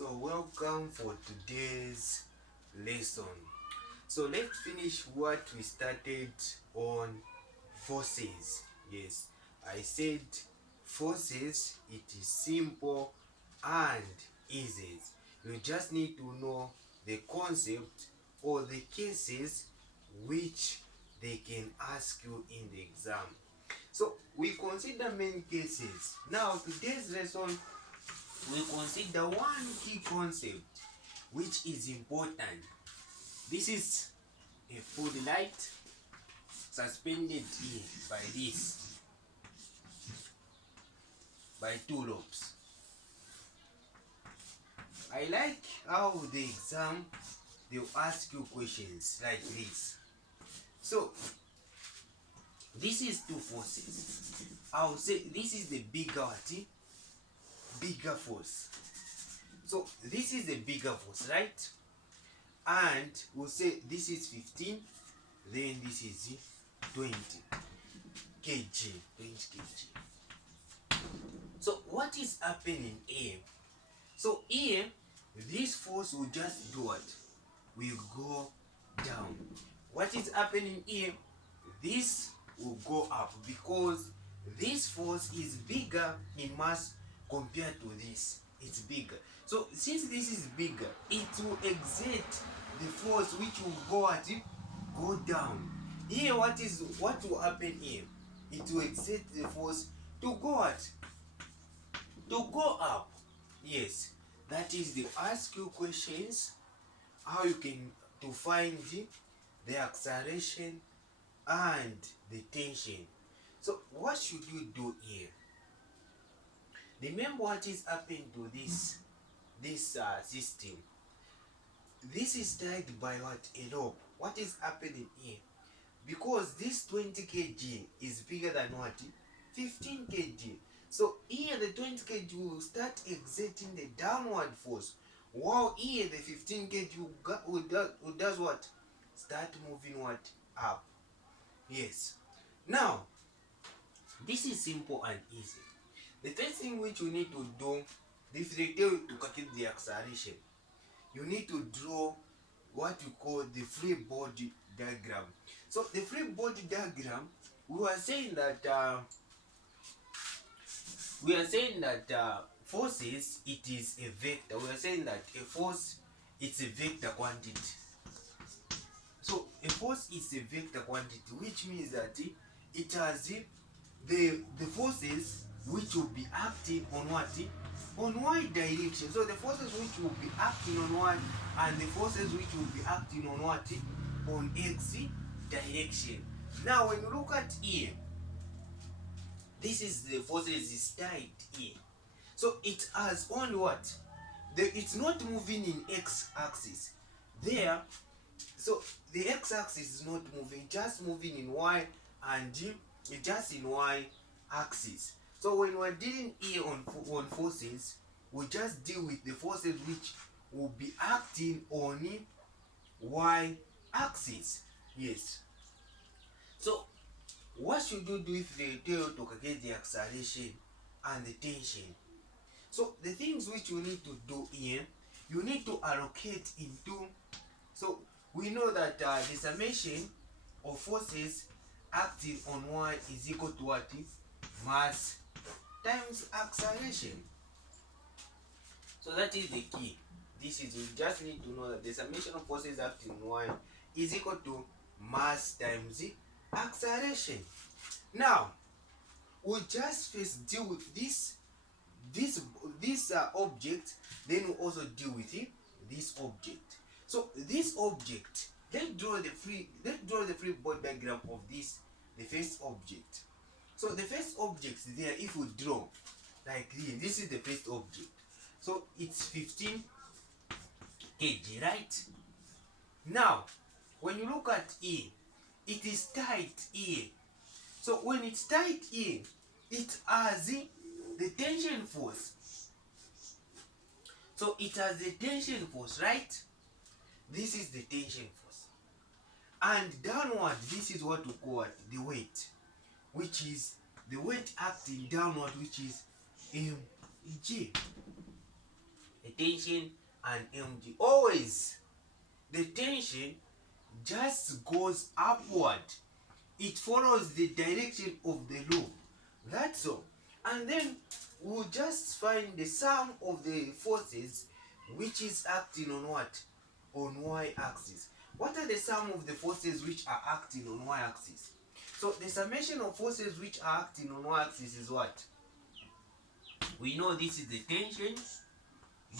So welcome for today's lesson. So let's finish what we started on forces. Yes, I said forces, it is simple and easy. You just need to know the concept or the cases which they can ask you in the exam. So we consider many cases. Now today's lesson we consider one key concept which is important. This is a floodlight suspended here by two ropes. I like how the exam they'll ask you questions like this. So this is two forces. I'll say this is the bigger force. So this is the bigger force, right? And we'll say this is 15, then this is 20 kg. So what is happening here? So here, this force will just do what? Will go down. What is happening here? This will go up because this force is bigger in mass compared to this. It's bigger. So since this is bigger, it will exert the force which will go down. Here, what will happen here? It will exert the force to go what? To go up. Yes, that is the ask you questions how you can to find the acceleration and the tension. So what should you do here? Remember what is happening to this system. This is tied by what? A rope. What is happening here? Because this 20 kg is bigger than what? 15 kg. So here the 20 kg will start exerting the downward force, while here the 15 kg will does what? Start moving what? Up. Yes. Now, this is simple and easy. The first thing which you need to do, if they tell you to calculate the acceleration, you need to draw what you call the free body diagram. So the free body diagram, we are saying that forces, it is a vector. We are saying that a force, it's a vector quantity. So a force is a vector quantity, which means that it has the forces which will be acting on what? On y direction. So the forces which will be acting on y and the forces which will be acting on what? On x direction. Now when you look at here, this is the forces is tied here. So it has only what? It's not moving in x axis. There, so the x axis is not moving, just moving in y and just in y axis. So when we're dealing here on forces, we just deal with the forces which will be acting on y axis. Yes. So what should you do if they tell you to calculate the acceleration and the tension? So the things which you need to do here, you need to allocate into. So we know that the summation of forces acting on y is equal to what? Mass times acceleration. So that is the key. This is, you just need to know that the summation of forces acting on y is equal to mass times acceleration. Now we'll just first deal with this object, then we'll also deal with this object. So this object, let's draw the free body diagram of this, the first object. So the first object there, if we draw like this is the first object. So it's 15 kg, right? Now when you look at E, it is tight here. So when it's tight here, it has the tension force. So it has the tension force, right? This is the tension force. And downward, this is what we call the weight, which is the weight acting downward, which is mg. The tension and mg. Always the tension just goes upward. It follows the direction of the loop. That's all. And then we'll just find the sum of the forces which is acting on what? On y-axis. What are the sum of the forces which are acting on y-axis? So the summation of forces which are acting on y-axis is what? We know this is the tension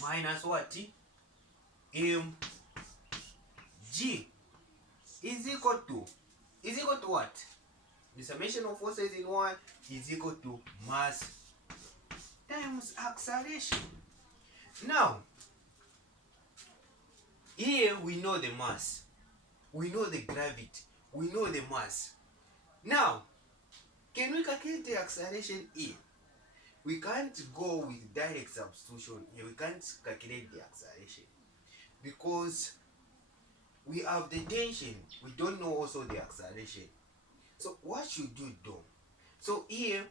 minus what? mg is equal to what? The summation of forces in y is equal to mass times acceleration. Now, here we know the mass, we know the gravity, we know the mass. Now, can we calculate the acceleration here? We can't go with direct substitution here. We can't calculate the acceleration because we have the tension. We don't know also the acceleration. So what should you do? So here,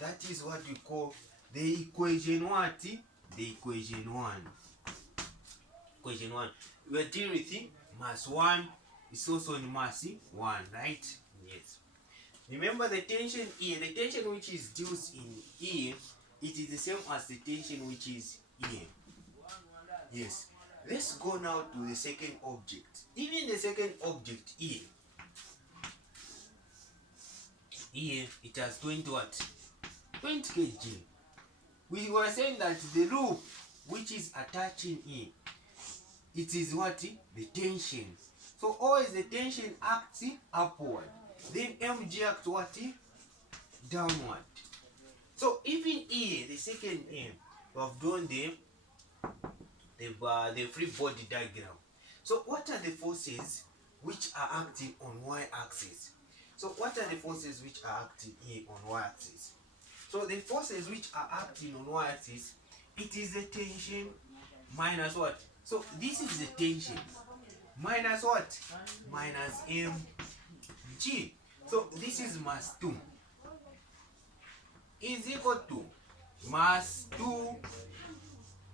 that is what we call the equation what? The equation 1. Equation 1. We are dealing with mass 1 is also in mass 1, right? Yes. Remember the tension here. The tension which is due in here, it is the same as the tension which is here. Yes. Let's go now to the second object. Even the second object here. Here it has 20 what? 20 kg. We were saying that the loop which is attaching here, it is what? The tension. So always the tension acts upward. Then mg acts what? Downward. So even here, the second we have drawn the free body diagram. So what are the forces which are acting on y-axis? So what are the forces which are acting here on y-axis? So the forces which are acting on y-axis, it is the tension minus what? So this is the tension minus what? Minus mg. So this is mass 2 is equal to mass 2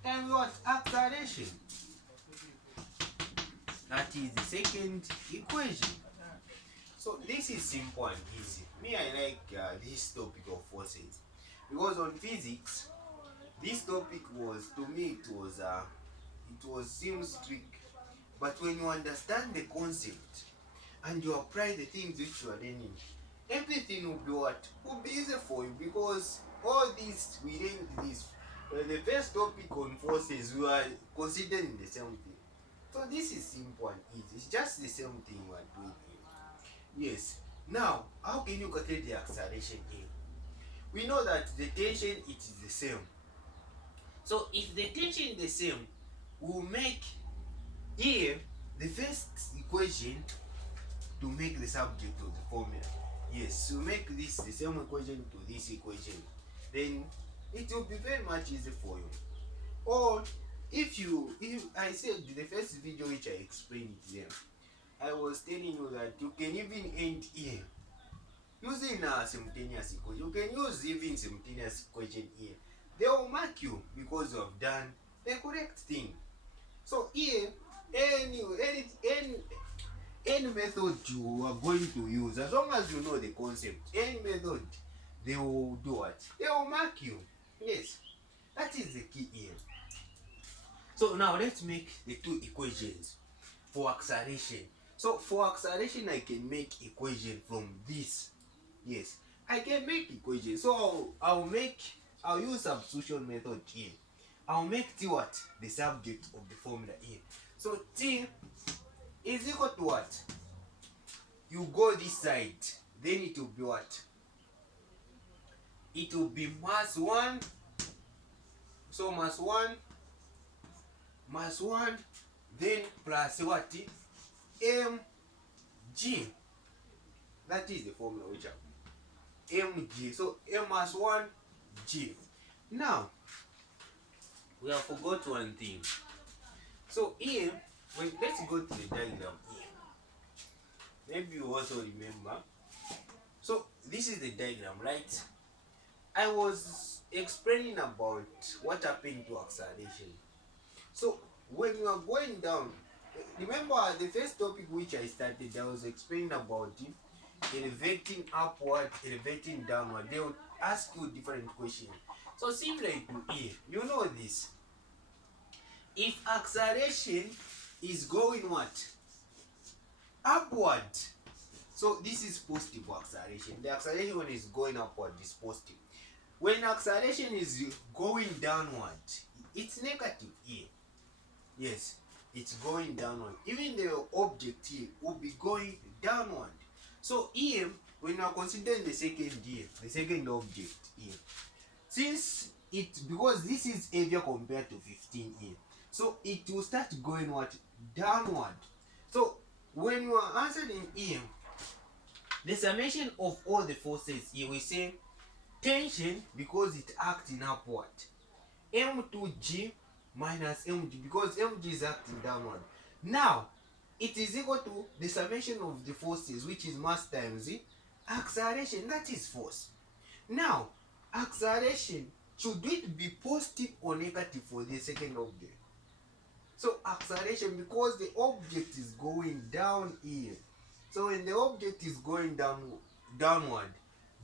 times what? Acceleration. That is the second equation. So this is simple and easy. Me, I like this topic of forces because on physics, this topic was, to me, it was seems tricky. But when you understand the concept and you apply the things which you are learning, everything will be what? Will be easy for you because all this, we learned this. The first topic on forces, we are considering the same thing. So this is simple and easy. It's just the same thing we are doing here. Yes. Now, how can you calculate the acceleration here? We know that the tension, it is the same. So if the tension is the same, we'll make here the first equation to make the subject of the formula. Yes, so make this the same equation to this equation. Then it will be very much easy for you. Or if I said the first video which I explained there, I was telling you that you can even end here using a simultaneous equation. You can use even simultaneous equation here. They will mark you because you have done the correct thing. So here, any method you are going to use, as long as you know the concept, any method, they will do what? They will mark you. Yes, that is the key here. So now let's make the two equations for acceleration. So for acceleration, I can make equation from this. Yes, I can make equation. So I'll use substitution method here. I'll make T what? The subject of the formula here. So T is equal to what? You go this side, then it will be what? It will be mass 1. So mass 1, then plus what? Mg. That is the formula which I have. Mg. So M mass 1 G. Now we have forgot one thing. So here, let's go to the diagram here. Maybe you also remember. So this is the diagram, right? I was explaining about what happened to acceleration. So when you are going down, remember the first topic which I started, I was explaining about elevating upward, elevating downward. They would ask you different questions. So similar to E, you know this. If acceleration is going what? Upward. So this is positive acceleration. The acceleration when is going upward is positive. When acceleration is going downward, it's negative here. Yes, it's going downward. Even the object here will be going downward. So here, when you are considering the second here, the second object here, since it, because this is heavier compared to 15 here, so it will start going what? Downward. So when you are answering here, the summation of all the forces here, we say tension because it acting upward, m2g minus mg because mg is acting downward. Now it is equal to the summation of the forces, which is mass times the acceleration, that is force. Now acceleration, should it be positive or negative for the second object? So acceleration, because the object is going down here, so when the object is going downward,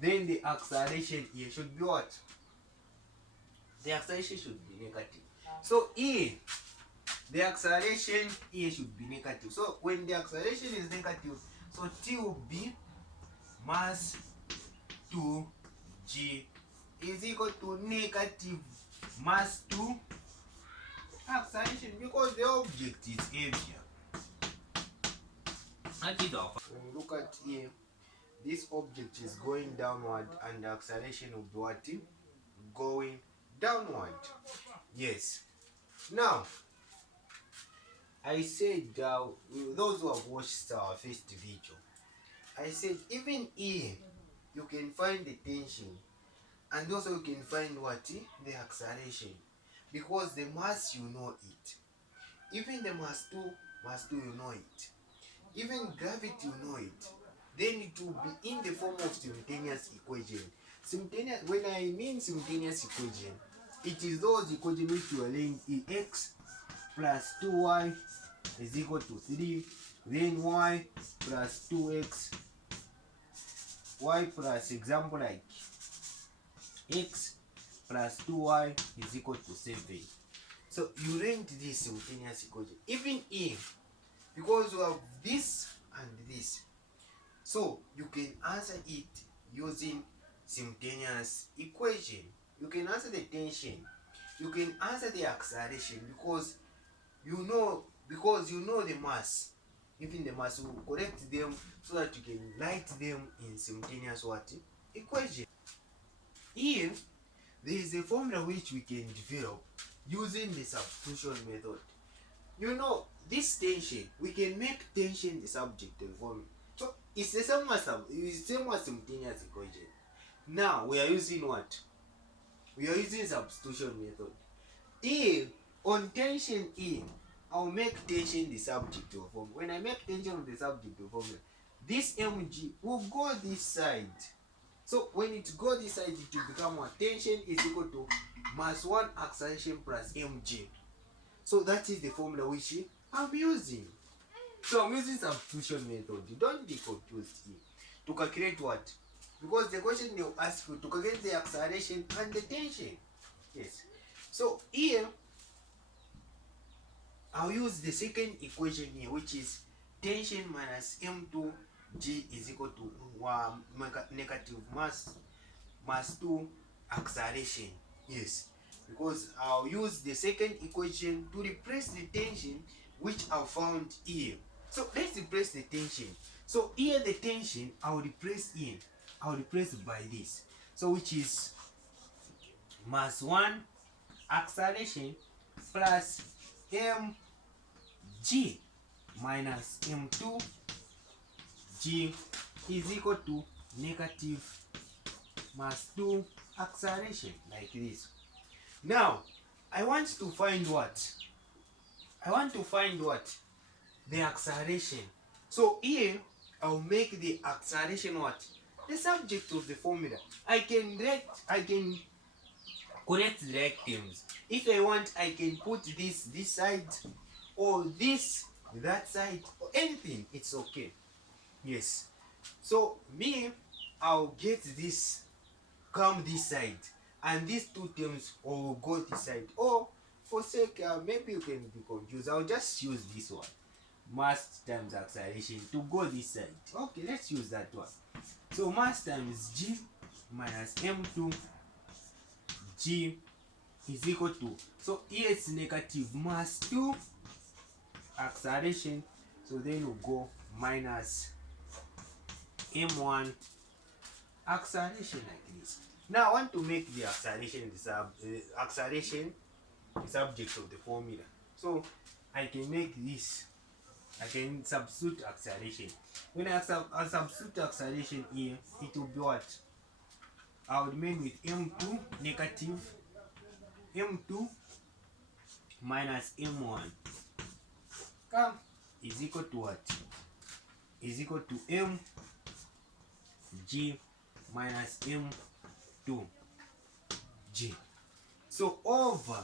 then the acceleration here should be what? The acceleration should be negative. So E, the acceleration here should be negative. So when the acceleration is negative, so T will be mass 2g is equal to negative mass 2 acceleration, because the object is heavier. When we look at here, this object is going downward and the acceleration will be what? Going downward. Yes. Now, I said, those who have watched our first video, I said even here, you can find the tension and also you can find what? The acceleration. Because the mass, you know it. Even the mass 2, you know it. Even gravity, you know it. Then it will be in the form of simultaneous equation. Simultaneous, when I mean simultaneous equation, it is those equations which you are laying x plus 2y is equal to 3, then y plus 2x, y plus, example like x plus 2y is equal to 7. So you rent this simultaneous equation. Even if, because you have this and this, so you can answer it using simultaneous equation. You can answer the tension, you can answer the acceleration, because you know the mass. Even the mass, will correct them so that you can write them in simultaneous what? Equation. Here there is a formula which we can develop using the substitution method. You know this tension, we can make tension the subject of the formula. So it's the same as simultaneous equation. Now we are using what? We are using substitution method. If on tension E, I'll make tension the subject of formula. When I make tension of the subject of formula, this mg will go this side. So when it goes this side, it will become what? Tension is equal to mass 1 acceleration plus mg. So that is the formula which I'm using. So I'm using substitution method. Don't be confused here. To calculate what? Because the question they will ask you to calculate the acceleration and the tension. Yes. So here, I'll use the second equation here, which is tension minus m2g is equal to negative mass 2 acceleration. Yes. Because I'll use the second equation to replace the tension which I found here. So let's replace the tension. So here the tension I'll replace by this. So which is mass 1 acceleration plus mg minus m2 g is equal to negative mass 2 acceleration, like this. Now I want to find what? The acceleration. So here I'll make the acceleration what? The subject of the formula. I can connect the like terms. If I want, I can put this side, or this that side, or anything. It's okay. Yes. So me, I'll get this come this side, and these two terms will go this side. Or for sake, maybe you can be confused, I'll just use this one, mass times acceleration, to go this side. Okay, let's use that one. So mass times g minus m2 g is equal to, so here it's negative mass 2 acceleration, so then we'll go minus m1 acceleration, like this. Now I want to make the acceleration the subject of the formula. So I can make this, I can substitute acceleration. When I substitute acceleration here, it will be what? I will remain with m2 negative m2 minus m1 come is equal to what? Is equal to m g minus m2 g. So over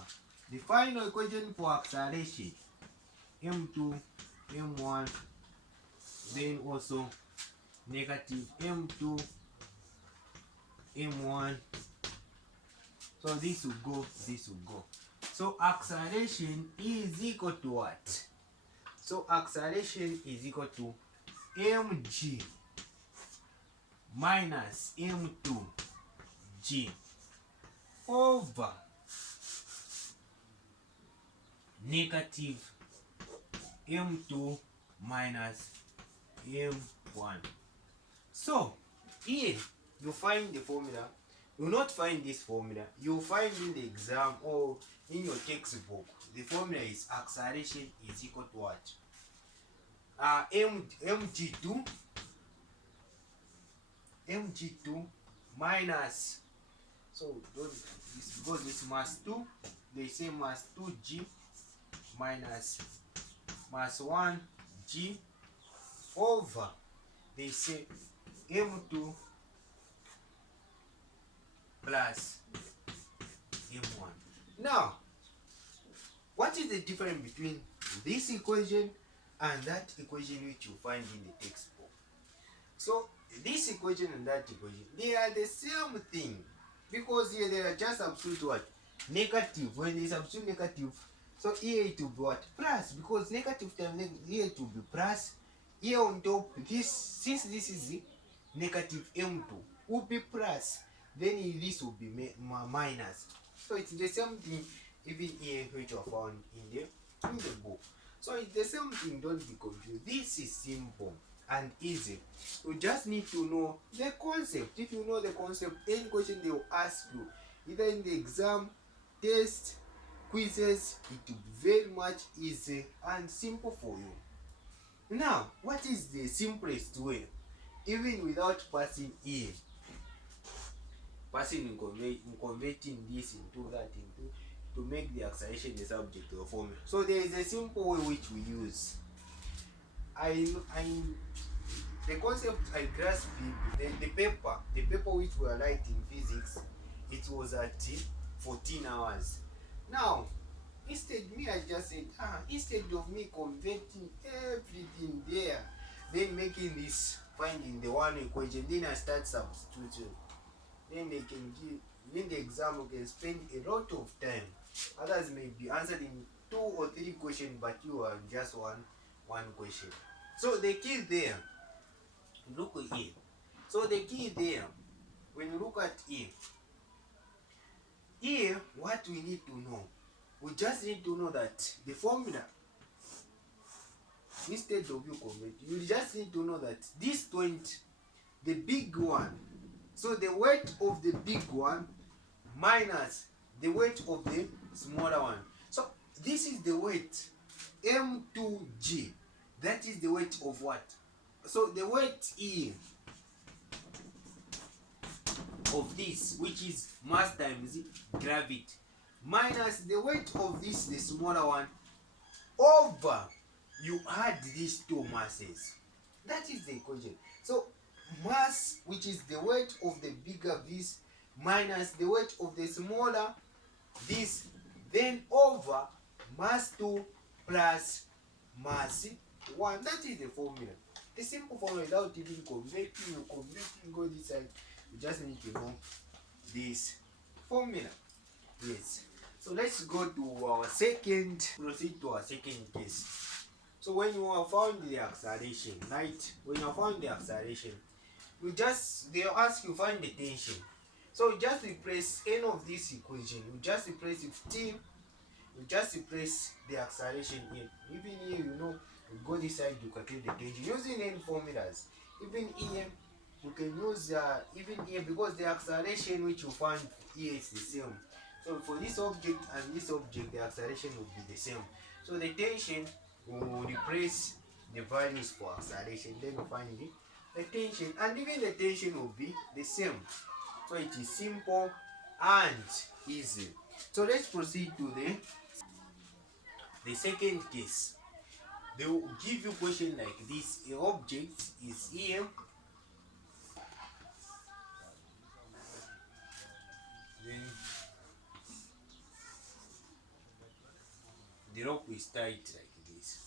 the final equation for acceleration, m2 m1, then also negative m2 m1. So this will go, this will go. So acceleration is equal to what? So acceleration is equal to mg minus m2 g over negative m2 minus m1. So here you find the formula. You will not find this formula. You will find in the exam or in your textbook. The formula is acceleration is equal to what? mg2 minus, so this, because it's mass 2, they say mass 2g minus mass 1g over, they say m2 plus m1. Now, what is the difference between this equation and that equation which you find in the textbook? So this equation and that equation, they are the same thing, because here they are just substitute what? Negative. When they substitute negative, so here it will be what? Plus, because negative times here it will be plus. Here on top, this, since this is negative m2, will be plus. Then this will be minus. So it's the same thing even here which you found in the book. So it's the same thing, don't be confused. This is simple and easy. You just need to know the concept. If you know the concept, any question they will ask you, either in the exam, test, quizzes, it will be very much easy and simple for you. Now, what is the simplest way, even without passing in? Passing in converting this into that, into to make the acceleration the subject of the formula. So there is a simple way which we use. The concept I grasp, the paper which we are writing physics, it was at 14 hours. Now, instead me, I just said, instead of me converting everything there, then making this, finding the one equation, then I start substituting. Then they can give, in the exam you can spend a lot of time. Others may be answering 2 or 3 questions, but you are just one question. So the key there, look here. So the key there, when you look at here, what we need to know, we just need to know that the formula, instead of you convert, you just need to know that this 20, the big one, so the weight of the big one minus the weight of the smaller one. So this is the weight m2g. That is the weight of what? So the weight E of this, which is mass times gravity, minus the weight of this, the smaller one, over, you add these two masses. That is the equation. So mass, which is the weight of the bigger this, minus the weight of the smaller, this, then over mass 2 plus mass 1. That is the formula. The simple formula without even converting go this side. You just need to know this formula. Yes. So let's go to our proceed to our second case. So when you have found the acceleration, right? When you have found the acceleration, they'll ask you find the tension. So you just replace any of this equation. You just replace 15. You just replace the acceleration here. Even here, you go this side, you calculate the tension using any formulas. Even here, you can use even here, because the acceleration which you find here is the same. So for this object and this object, the acceleration will be the same. So the tension will replace the values for acceleration. Then you find the tension, and even the tension will be the same. So it is simple and easy. So let's proceed to the second case. They will give you a question like this. A object is here. Then the rope is tied like this.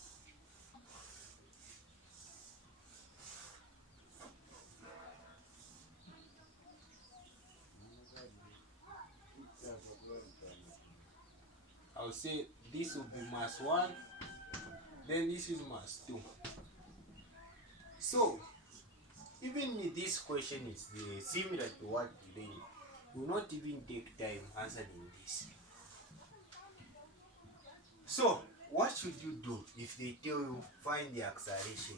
I'll say this will be mass 1, then this is mass 2. So even this question is similar to what you did. You will not even take time answering this. So what should you do if they tell you find the acceleration?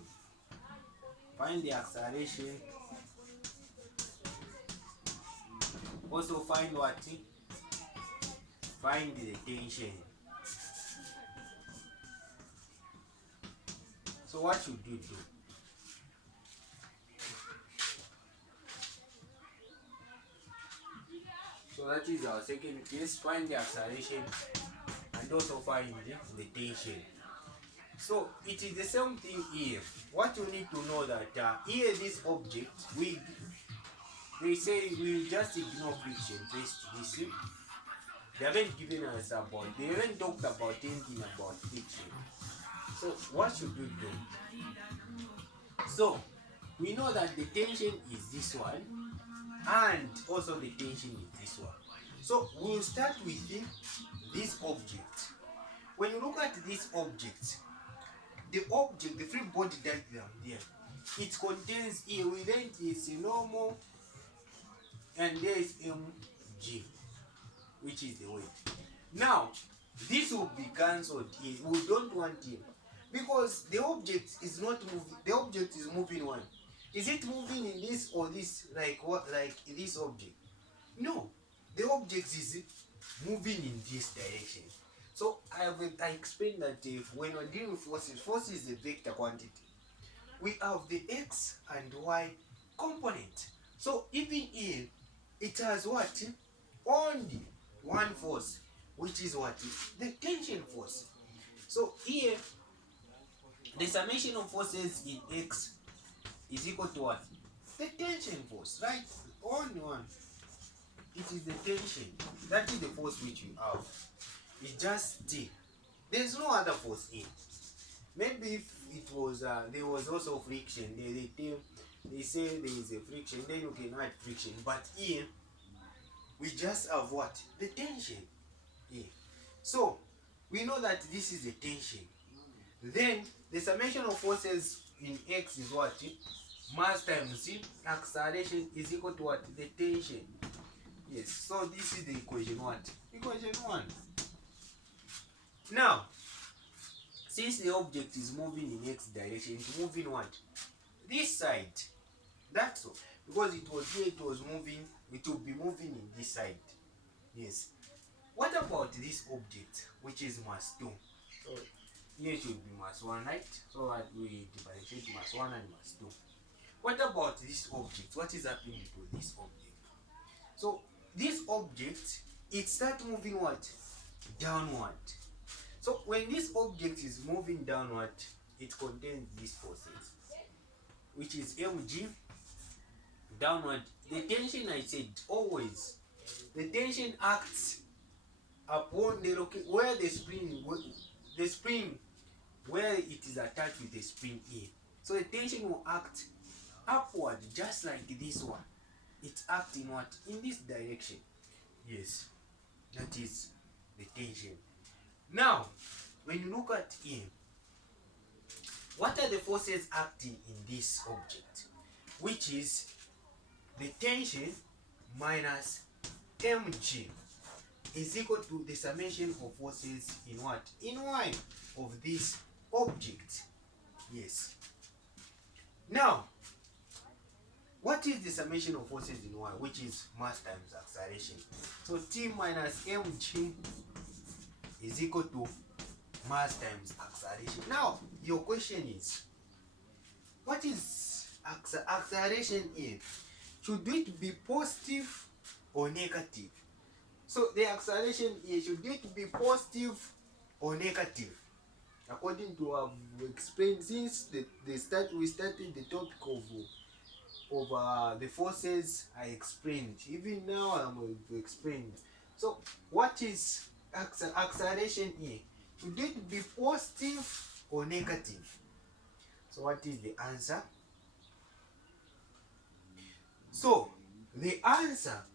Find the acceleration. Also find what? Find the tension. So what should you do? So that is our second case. Find the acceleration and also find the tension. So it is the same thing here. What you need to know that here this object, they say we just ignore friction first. This they haven't given us they haven't talked about anything about friction. So what should we do? So we know that the tension is this one, and also the tension is this one. So we'll start with this object. When you look at this object, the free body diagram there, it contains here, we learned it's a normal, and there is mg, which is the weight. Now this will be cancelled here. We don't want it because the object is not moving. The object is moving one. Is it moving in this or this, like what, like this object? No, the object is moving in this direction. So I explained that if when we're dealing with force is the vector quantity. We have the x and y component. So even here, it has what? Only one force, which is what? The tension force. So here, the summation of forces in x is equal to what? The tension force, right? Only one. It is the tension. That is the force which you have. It's just T. There's no other force in. Maybe if it was there was also friction, they say there is a friction, then you can add friction. But here we just have what? The tension. Here. So we know that this is the tension. Then the summation of forces in x is what? Mass times acceleration is equal to what? The tension. Yes. So this is the equation what? Equation 1. Now, since the object is moving in x direction, it's moving what? This side. That's all. Because it was here, it was moving, it will be moving in this side. Yes. What about this object, which is mass 2? So here it should be mass 1, right? So that we differentiate mass 1 and mass 2. What about this object? What is happening to this object? So this object, it starts moving what? Downward. So when this object is moving downward, it contains these forces, which is mg downward. The tension, I said always, the tension acts upon the where the spring where it is attached with the spring A. So the tension will act upward just like this one. It's acting what? In this direction. Yes, that is the tension. Now, when you look at A, what are the forces acting in this object? Which is the tension minus mg is equal to the summation of forces in what? In Y of this object. Yes. Now, what is the summation of forces in Y? Which is mass times acceleration. So T minus mg is equal to mass times acceleration. Now, your question is, what is acceleration in? Should it be positive or negative? So the acceleration here, should it be positive or negative? According to what I've explained since we started the topic of the forces, I explained. Even now I'm going to explain. So what is acceleration here? Should it be positive or negative? So what is the answer? So the answer,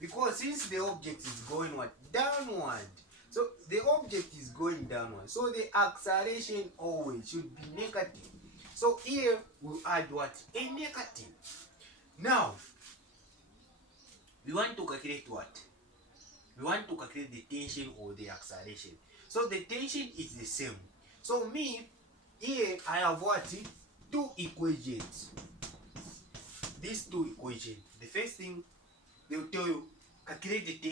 because since the object is going what? Downward. So the object is going downward. So the acceleration always should be negative. So here we'll add what? A negative. Now, we want to calculate what? We want to calculate the tension or the acceleration. So the tension is the same. So me, here I have what? Two equations. These two equations. The first thing, they will tell you, calculate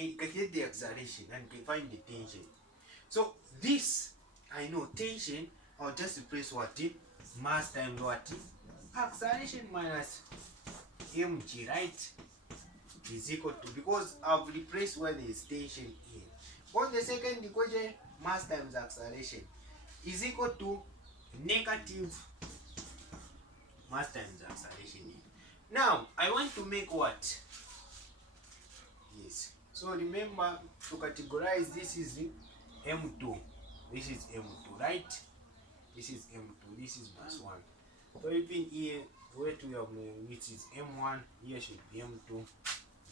the acceleration and find the tension. So this, I know tension, I'll just replace what? Mass times what? Acceleration minus mg, right? Is equal to, because I've replaced where there is tension here. On the second equation, mass times acceleration is equal to negative mass times acceleration here. Now, I want to make what? Yes. So remember to categorize, this is M2. This is M2, right? This is M2. This is mass 1. So even here, where we have which is M1, here should be M2.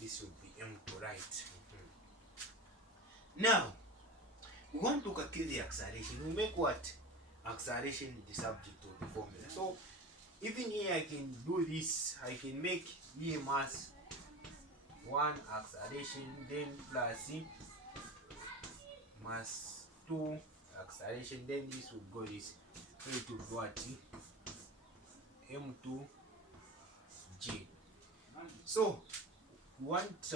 This should be M2, right? Now, we want to calculate the acceleration. We make what? Acceleration the subject of the formula. So even here I can do this. I can make here mass 1 acceleration, then plus mass 2 acceleration, then this will go this. So it will go what? M2G. So we want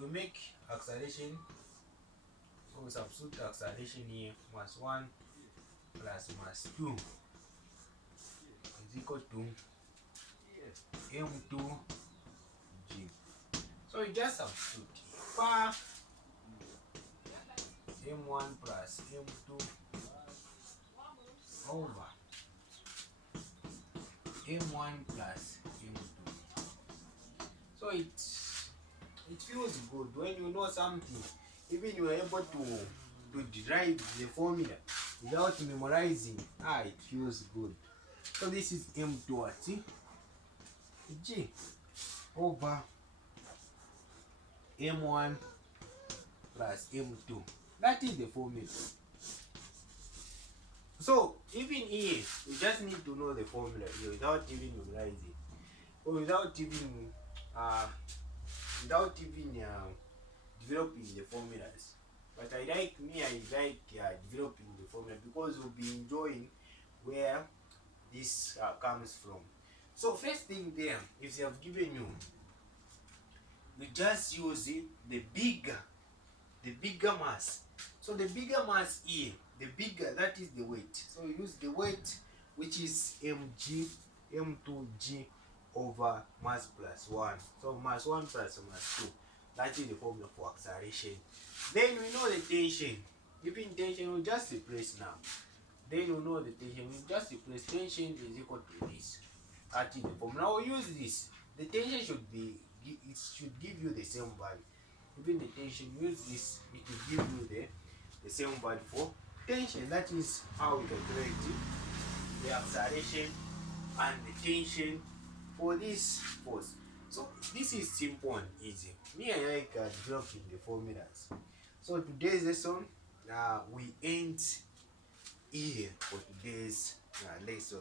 we make acceleration. So we substitute acceleration here, mass 1 plus mass 2 is equal to M2G. So you just substitute for M1 plus M2 over M1 plus M2. So it feels good when you know something. Even you are able to derive the formula without memorizing. It feels good. So this is M2 G over M1 plus M2. That is the formula. So even here, you just need to know the formula here without even memorizing, or without even developing the formulas. But I like developing the formula, because you'll be enjoying where this comes from. So first thing there, if they have given you, we just use the bigger mass. So the bigger mass here, the bigger, that is the weight. So you use the weight, which is M2G over mass plus 1. So mass 1 plus mass 2. That is the formula for acceleration. Then we know the tension. Given tension, we just replace now. Then we know the tension. We just replace tension is equal to this. That is the formula. Now we use this. The tension should give you the same value. even the tension, use this, it will give you the same value for tension. That is how we calculate the acceleration and the tension for this force. So this is simple and easy. Me and I can drop in the formulas. So today's lesson, we end here for today's lesson.